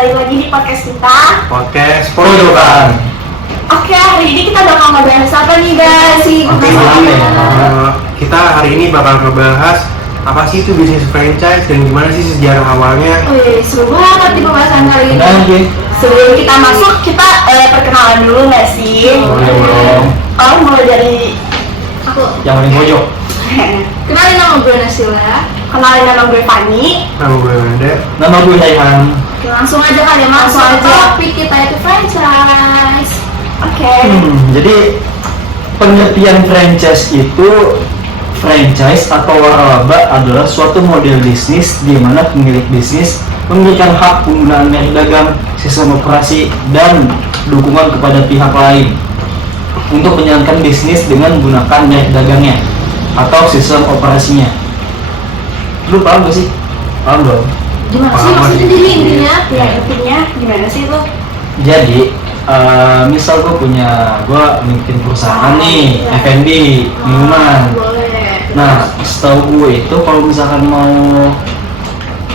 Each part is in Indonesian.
kembali lagi di podcast kita. Podcast Pojokan. Oke, hari ini kita bakal ngebahas apa nih guys? Kita hari ini bakal ngebahas apa sih itu bisnis franchise dan gimana sih sejarah awalnya. Wih, seru banget di pembahasan kali ini. Sebelum kita masuk, kita perkenalan dulu nggak sih? Boleh. Mulai dari aku. Yang paling pojok. Kenalin nama gue Nasila. Kenalin nama gue Fanny. Nama gue Wenda. Nama gue Haiman. Oke, langsung aja kali ya, langsung aja. Topik kita itu franchise. Oke. Jadi pengertian franchise itu franchise atau waralaba adalah suatu model bisnis di mana pemilik bisnis memberikan hak penggunaan merek dagang, sistem operasi, dan dukungan kepada pihak lain untuk menjalankan bisnis dengan menggunakan merek dagangnya atau sistem operasinya. Lu paham gak sih? Paham dong? Gimana sih Paham maksudnya sih. jadi intinya? Ya intinya gimana sih itu? Jadi misal gue bikin perusahaan nih, Iya. F&B, minuman. Boleh. Nah, setahu gue itu kalau misalkan mau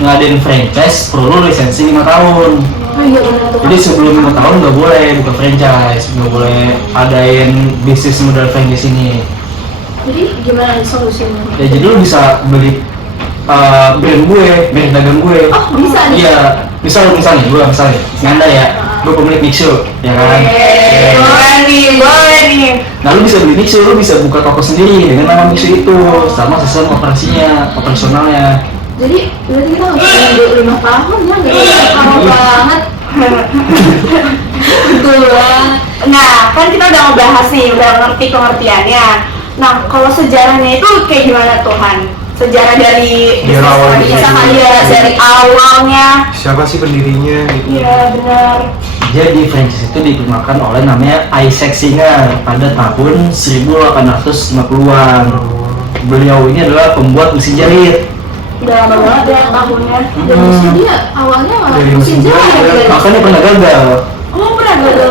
ngadain franchise perlu lisensi 5 tahun. Oh iya benar tuh. Jadi sebelum 5 tahun nggak boleh buka franchise, nggak boleh adain bisnis model franchise ini. Jadi gimana nih solusinya? Ya jadi lu bisa beli brand gue, brand dagang gue. Oh bisa nih? Iya, misalnya Nganda ya, gue pemilik Mixu, ya kan? Boleh nih. Nah lu bisa beli Mixu, lu bisa buka toko sendiri dengan nama Mixu itu, sama sistem operasionalnya. Jadi berarti kita nggak bisa nunggu 5 tahun ya? Nggak bisa lama banget. Betul banget. Nah kan kita udah ngebahas nih, udah ngerti pengertiannya. Nah kalau sejarahnya itu kayak gimana Tuhan? Sejarah dari Biar awal bisa kaya dari awalnya. Siapa sih pendirinya? Gitu. Iya benar. Jadi franchise itu dikembangkan oleh namanya Isaac Singer pada tahun 1850-an. Beliau ini adalah pembuat mesin jahit. Udah lama banget ya tahunnya. Dan Hmm. justru dia awalnya malah Dari mesin mesin jahit. jahit. Makanya pernah gagal. Oh pernah gagal.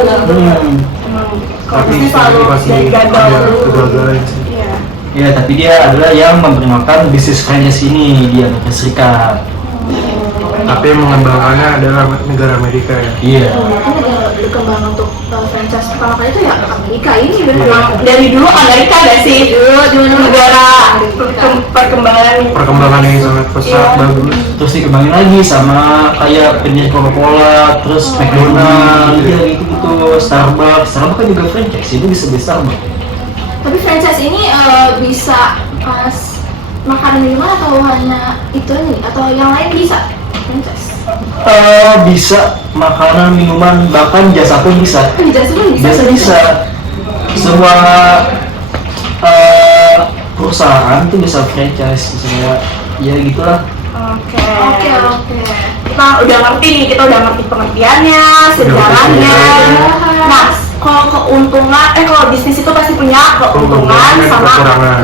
Kalau Tapi bisnis selalu pasti dari gagal ada dulu. kegagalan sih. Iya. Ya, tapi dia adalah yang memperkenalkan bisnis franchise ini di Amerika Serikat. Tapi yang mengembangkannya adalah negara Amerika ya. Iya. Kan ada berkembang untuk franchise pertama kali itu ya Amerika ini memang dari dulu Amerika gak sih? Dulu negara Perkembangannya yang sangat pesat, Iya. bagus. Terus dikembangin lagi sama kayak pendiri Coca-Cola, terus McDonald, gitu, Starbucks kan juga franchise, itu bisa beli Starbucks. Tapi franchise ini bisa makanan minuman atau hanya itu nih atau yang lain bisa franchise? Bisa makanan, minuman, bahkan jasa pun bisa. Bisa semua bisa. Bisa. Semua perusahaan itu bisa franchise, misalnya ya gitulah. Oke. Kita udah ngerti nih, kita udah ngerti pengertiannya, sejarahnya. Nah, kalau bisnis itu pasti punya keuntungan sama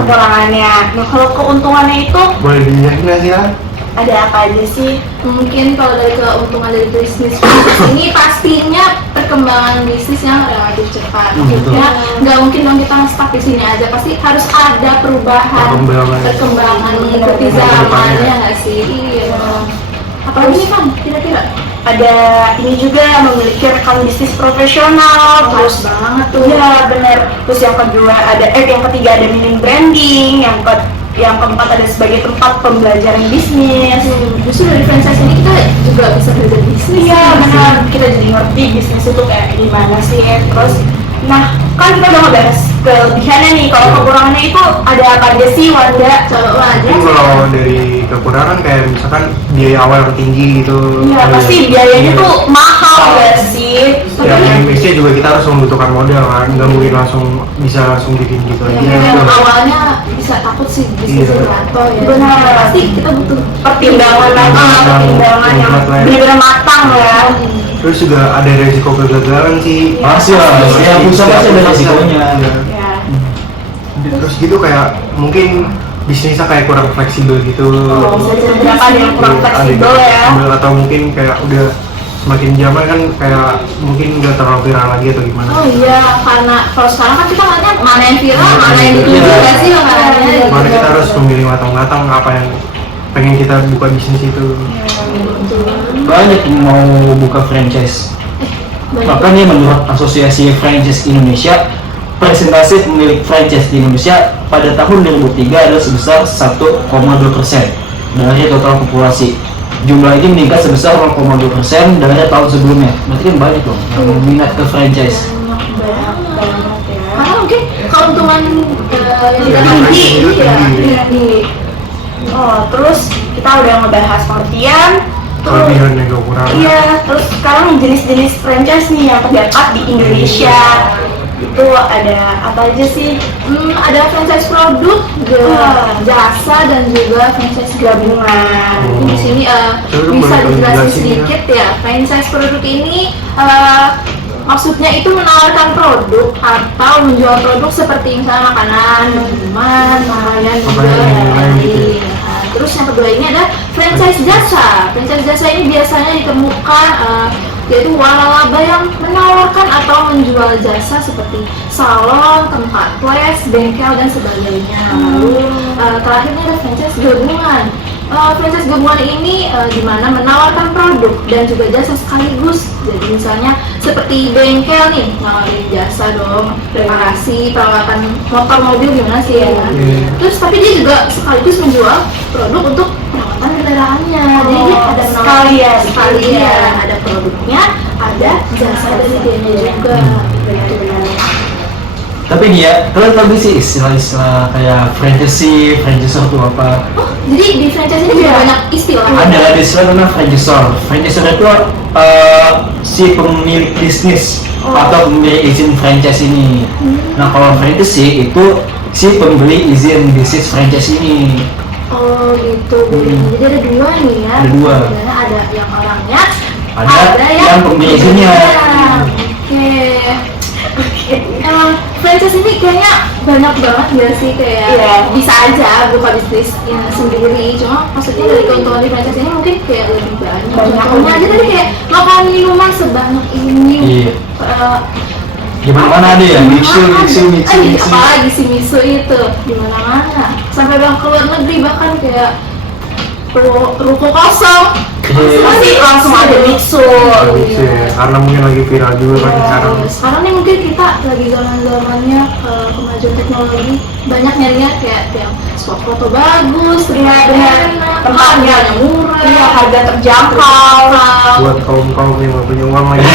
kekurangannya. Nah, kalau keuntungannya itu Boleh dilihat nggak sih? ada apa aja sih? Mungkin kalau dari keuntungan dari bisnis ini pastinya perkembangan bisnisnya relatif cepat. Maksudnya nggak mungkin dong kita stuck di sini aja, pasti harus ada perubahan, perkembangan ikuti zamannya nggak sih? Iya. Apalagi nih kan kira-kira? Ada ini juga memiliki rekam bisnis profesional, terus banget tuh. Iya benar. Terus yang kedua yang ketiga ada minim branding, yang keempat ada sebagai tempat pembelajaran bisnis. Justru dari franchise ini kita juga bisa belajar bisnis. Iya benar. Kita jadi ngerti bisnis itu kayak gimana sih. Terus, nah kan kita udah ngebahas kelebihannya nih. Kalau kekurangannya itu ada apa aja sih Wanda? Coba aja. Mungkin kalau dari kekurangan kayak misalkan biaya awal yang tinggi gitu. Iya pasti biayanya tuh mahal gak sih? Ya, bisnisnya juga kita harus membutuhkan modal kan, nggak mungkin bisa langsung bikin gitu aja. Yang awalnya bisa takut sih bisnis Iya. jatuh ya. Benar, pasti kita butuh pertimbangan yang benar-benar matang ya. Terus juga ada resiko kegagalan sih. Pasti lah, ya usaha pasti ada resikonya. Ya. Terus gitu kayak mungkin bisnisnya kayak kurang fleksibel gitu. Bisa jadi ada yang kurang fleksibel ya. Atau mungkin kayak udah semakin zaman kan kayak mungkin nggak terlalu viral lagi atau gimana. Oh iya, karena kalau sekarang kan kita ngeliatnya mana yang viral, mana yang dituju gak sih makanannya. Mana kita harus memilih matang-matang apa yang pengen kita buka bisnis itu. Betul. banyak yang mau buka franchise. Bahkan nih menurut Asosiasi Franchise Indonesia, persentase pemilik franchise di Indonesia pada tahun 2003 adalah sebesar 1,2% dari total populasi. Jumlah ini meningkat sebesar 0,2% dari tahun sebelumnya. Berarti kan banyak dong yang minat ke franchise. banget ya. Karena mungkin keuntungan yang tinggi ya tinggi. Oh, terus kita udah ngebahas pengertian, terus Kelebihan dan kekurangan. iya, terus sekarang jenis-jenis franchise nih yang terdapat di Indonesia itu ada apa aja sih? Ada franchise produk, jasa dan juga franchise gabungan. Di sini Terus bisa boleh dijelasin dijelasin sedikit ya. Franchise produk ini maksudnya itu menawarkan produk atau menjual produk seperti misalnya makanan, minuman, pakaian juga Pakaian, dan lain gitu. lain. Nah, terus yang kedua ini ada franchise jasa. Franchise jasa ini biasanya ditemukan yaitu waralaba yang menawarkan atau menjual jasa seperti salon, tempat les, bengkel dan sebagainya. Lalu terakhirnya ada franchise gabungan. Franchise gabungan ini di mana menawarkan produk dan juga jasa sekaligus. Jadi misalnya seperti bengkel nih, nawarin jasa dong, reparasi, perawatan motor, mobil gimana sih ya. Terus tapi dia juga sekaligus menjual produk untuk perawatan kendaraannya. Jadi dia ada sekalian, ada produknya, ada jasa dari dia juga. Tapi nih ya, kalian tahu sih istilah-istilah kayak franchisee, franchisor itu apa? Oh, jadi di franchise ini juga banyak istilah. Ada istilah namanya franchisor. Franchisor itu si pemilik bisnis atau pemilik izin franchise ini. Nah kalau franchisee itu si pembeli izin bisnis franchise ini. Oh gitu. Jadi ada dua nih ya. Ada dua. Sebenarnya ada yang orangnya, Ada yang pembeli izinnya. Oke. Emang franchise ini kayaknya banyak banget gak sih, kayak bisa aja buka bisnisnya sendiri, cuma maksudnya dari keuntungan di franchise ini mungkin kayak lebih banyak. Contohnya aja tadi kayak makan minuman sebanyak ini. Iya. Gimana ada ya, mixu. Apalagi si miso itu di mana-mana, sampai bang keluar negeri bahkan kayak ruko kosong pasti langsung ada mixu. Bisa ya, karena mungkin lagi viral juga kan sekarang. Sekarang nih mungkin kita lagi zaman-zamannya kemajuan teknologi, banyak nyarinya kayak yang spot foto bagus, enak, tempatnya murah, Harga terjangkau. Buat kaum yang nggak punya uang lagi.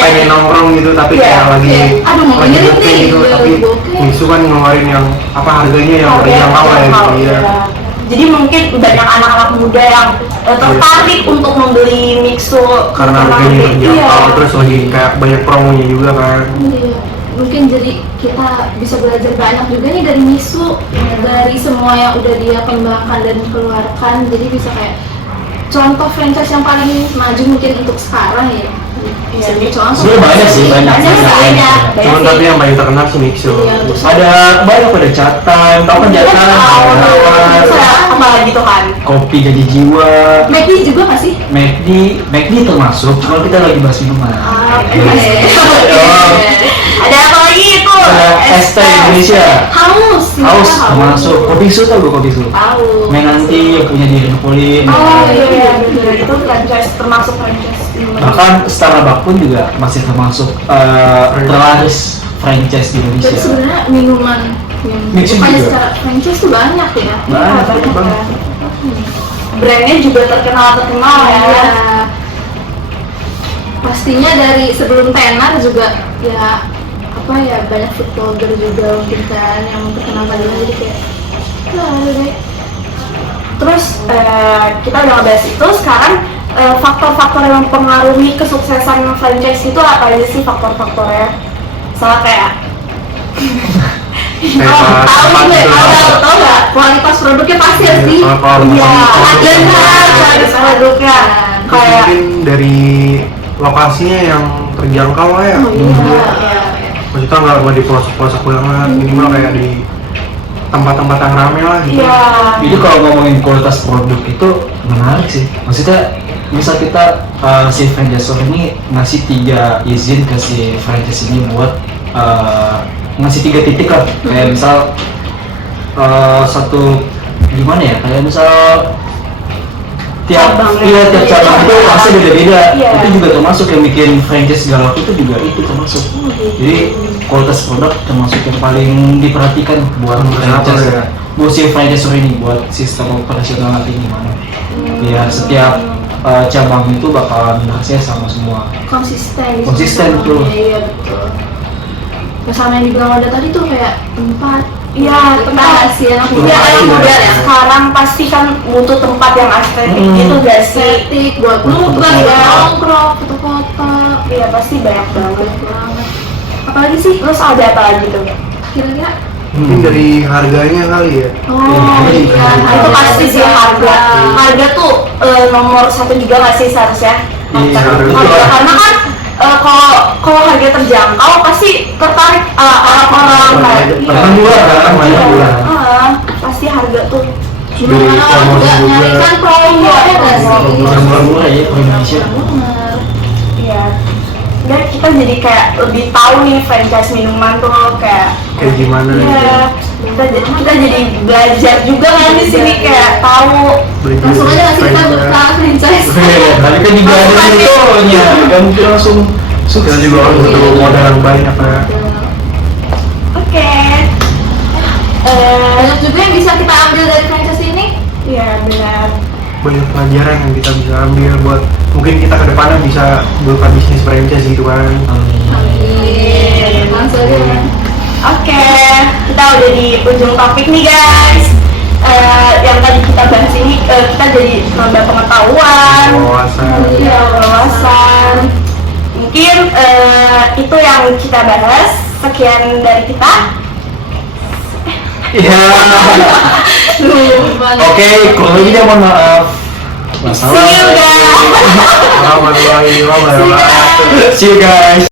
Pengen nongkrong gitu tapi kayak lagi aduh mau lagi ngirim bokeh nih, gitu, tapi Mixu kan ngeluarin yang apa harganya yang terjangkau ya gitu ya. Jadi mungkin banyak anak-anak muda yang tertarik untuk membeli mixu Karena harganya terjangkau, terus lagi kayak banyak promonya juga kan. Iya, mungkin jadi kita bisa belajar banyak juga nih dari Misu, dari semua yang udah dia kembangkan dan keluarkan. Jadi bisa kayak contoh franchise yang paling maju mungkin untuk sekarang ya. Bisa jadi contoh. Sebenarnya banyak sih, banyak. Cuman tapi yang paling terkenal sih Mixu. Iya, betul. Ada banyak, ada Chat Time, tau kan Chat Time? apa lagi tuh kan? Kopi Gaji Jiwa, McD juga nggak sih? McD termasuk, cuma kita lagi bahas minuman. Ada apa lagi itu? Ada ST Indonesia, Haus termasuk. Kopi Su tau gue Kopi Su? Tahu. Menanti yang punya di Repolis. Iya, itu franchise termasuk franchise. Bahkan Starbucks pun juga masih termasuk terlaris franchise di Jadi Indonesia. sebenarnya minuman yang Mixu bukan juga. secara franchise tuh banyak ya. Banyak. Brandnya juga terkenal ya. Iya. Pastinya dari sebelum tenar juga ya apa ya, banyak food blogger juga mungkin kan yang terkenal padahal, jadi kayak ada deh. Terus kita udah ngebahas itu, sekarang faktor-faktor yang mempengaruhi kesuksesan franchise itu apa aja sih faktor-faktornya? Misalnya kayak Tahu nggak kualitas produknya pasti ya sih. dan kualitas produknya kayak Mungkin dari lokasinya yang terjangkau lah ya. Iya. Maksudnya nggak di pelosok-pelosok banget, minimal kayak di tempat-tempat yang rame lah gitu. iya. Jadi kalau ngomongin kualitas produk itu menarik sih. Maksudnya misal kita si franchisor ini ngasih 3 izin ke si franchise ini buat ngasih 3 titik lah. Kayak misal satu gimana ya? Kayak misal tiap cabangnya. iya tiap cabang itu Iya. pasti beda-beda. Iya. Itu juga termasuk yang bikin franchise galak itu juga itu termasuk. Jadi kualitas produk termasuk yang paling diperhatikan buat franchise ya? buat si franchisor ini, buat sistem operasional nanti gimana. Ya setiap cabang itu bakalan hasilnya sama semua. Konsisten gitu. Konsisten, tuh. Iya betul. Terus sama yang dibilang Wanda tadi tuh kayak tempat. Iya, tempat. sih anak Iya, muda Ya, anak iya. muda sekarang pasti kan butuh tempat yang estetik gitu gak sih? estetik buat Buat nugas foto-foto. ya, nongkrong, foto-foto. Iya pasti banyak banget. Banyak banget. Apalagi sih Terus ada apa lagi tuh? kira-kira? Mungkin dari harganya kali ya. Oh Iya, iya, iya. itu pasti sih harga. Harga tuh nomor satu juga nggak sih seharusnya? Iya, Harga. betul. Karena kan kalau harga terjangkau pasti tertarik orang-orang kayak Datang dua, datang banyak dua. pasti harga tuh. Gimana Dari orang promosi juga juga. nyarikan promo ya nggak sih? Murah-murah ya kalau Indonesia. Bener. Iya. Dan kita jadi kayak lebih tahu nih franchise minuman tuh kayak Kayak gimana iya. Kita jadi belajar juga kan di sini kayak tahu. beli Langsung aja nggak sih kita franchise. buka franchise. Tapi kan dibilangin contohnya, kan mungkin langsung Kita juga kan butuh modal yang banyak ya. Oke. Banyak juga yang bisa kita ambil dari franchise ini. Iya benar. Banyak pelajaran yang kita bisa ambil buat mungkin kita ke depannya bisa buka bisnis franchise gitu kan. Amin. Langsung aja. Oke, kita udah di ujung topik nih guys. Yang tadi kita bahas ini kita jadi nambah pengetahuan, Wawasan. iya wawasan. Mungkin itu yang kita bahas. Sekian dari kita. Iya. Oke, kalau lebihnya mohon maaf. See you guys. Warahmatullahi wabarakatuh. See you guys.